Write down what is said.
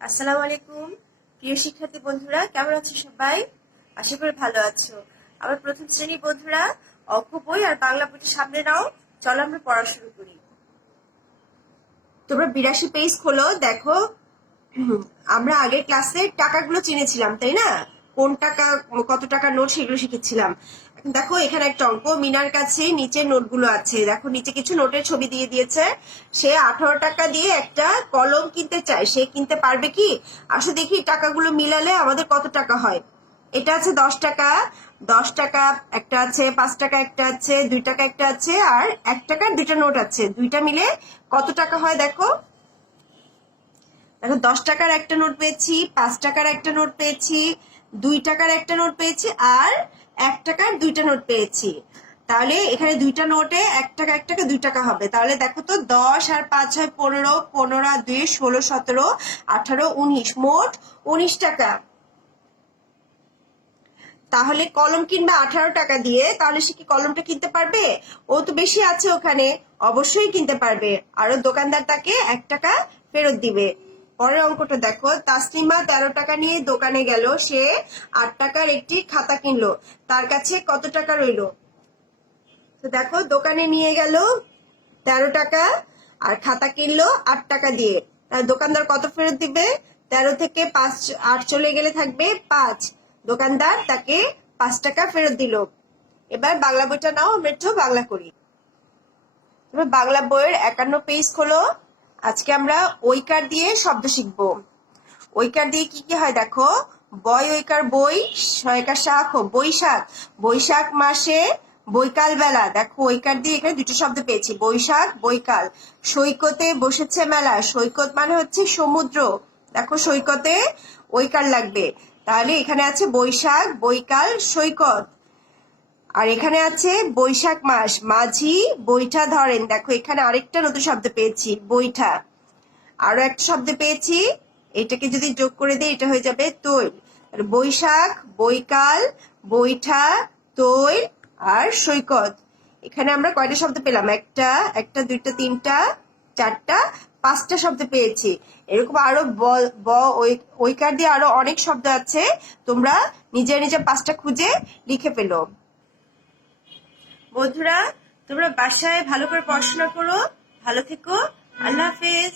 আসসালামু আলাইকুম প্রিয় শিক্ষার্থী বন্ধুরা, কেমন আছো সবাই? আশা করি ভালো আছো। আমার প্রথম শ্রেণীর বন্ধুরা, অঙ্ক বই আর বাংলা বইটা সামনে নাও, চলো আমরা পড়া শুরু করি। তোমরা 82 পেজ খোলো, দেখো আমরা আগের ক্লাসে টাকাগুলো চিনেছিলাম, তাই না? কোন টাকা, কত টাকা নোট, সেগুলো শিখেছিলাম। দেখো এখানে একটা অঙ্ক, মিনার কাছে নিচের নোটগুলো আছে। দেখো নিচে কিছু নোটের ছবি দিয়ে দিয়েছে। সে 18 টাকা দিয়ে একটা কলম কিনতে চায়, সে কিনতে পারবে কি? আসলে দেখি টাকাগুলো মিলালে আমাদের কত টাকা হয়। এটা আছে 10 টাকা, 10 টাকা একটা আছে, 5 টাকা একটা আছে, 2 টাকা একটা আছে, আর 1 টাকার দুইটা নোট আছে। দুইটা মিলে কত টাকা হয় দেখো। দেখো 10 টাকার একটা নোট পেয়েছি, 5 টাকার একটা নোট পেয়েছি, 2 টাকার একটা নোট পেয়েছি, আর 1 টাকার দুইটা নোট পেয়েছি। তাহলে এখানে দুইটা নোটে 1 টাকা 1 টাকা 2 টাকা হবে। তাহলে দেখো তো 10 আর 5 হয় 15, 15 আর 2 16, 17, 18, 19, মোট 19 টাকা। তাহলে কলম কিনবে 18 টাকা দিয়ে, তাহলে সে কি কলমটা কিনতে পারবে? ও তো বেশি আছে ওখানে, অবশ্যই কিনতে পারবে। আরো দোকানদার তাকে 1 টাকা ফেরত দিবে। পরের অঙ্কটা দেখো, তাসলিমা 13 টাকা নিয়ে দোকানে গেল, সে 8 টাকার একটি খাতা কিনলো, তার কাছে কত টাকা রইলো? তো দেখো দোকানে নিয়ে গেল 13 টাকা, আর খাতা কিনলো 8 টাকা দিয়ে। দোকানদার কত ফেরত দিবে? 13 থেকে 8 চলে গেলে থাকবে 5। দোকানদার তাকে 5 টাকা ফেরত দিল। এবার বাংলা বইটা নাও, আমরা একটু বাংলা করি। তুমি বাংলা বইয়ের 51 পেজ খোলো। আজকে আমরা ঐকার দিয়ে শব্দ শিখবো। ঐকার দিয়ে কি কি হয় দেখো। বয় ঐকার বই, শয়কার শাক, বৈশাখ, বৈশাখ মাসে বৈকাল বেলা। দেখো ঐকার দিয়ে এখানে দুটো শব্দ পেয়েছি, বৈশাখ বৈকাল। সৈকতে বসেছে মেলা, সৈকত মানে হচ্ছে সমুদ্র। দেখো সৈকতে ঐকার লাগবে, তাহলে এখানে আছে বৈশাখ বৈকাল সৈকত। আর এখানে আছে বৈশাখ মাস, মাঝি বৈঠা ধরেন। দেখো এখানে আরেকটা নতুন শব্দ পেয়েছি, বৈঠা। আরো একটা শব্দ পেয়েছি, এটাকে যদি যোগ করে দিই এটা হয়ে যাবে তৈল। বৈশাখ বৈকাল বৈঠা তৈল আর সৈকত। এখানে আমরা কয়টা শব্দ পেলাম? একটা, একটা, দুইটা, তিনটা, চারটা, 5টা শব্দ পেয়েছি। এরকম আরো ঐকার দিয়ে আরো অনেক শব্দ আছে, তোমরা নিজে নিজে 5টা খুঁজে লিখে ফেলো। বন্ধুরা, তোমরা বাসায় ভালো করে পড়াশোনা করো, ভালো থেকো, আল্লাহ হাফেজ।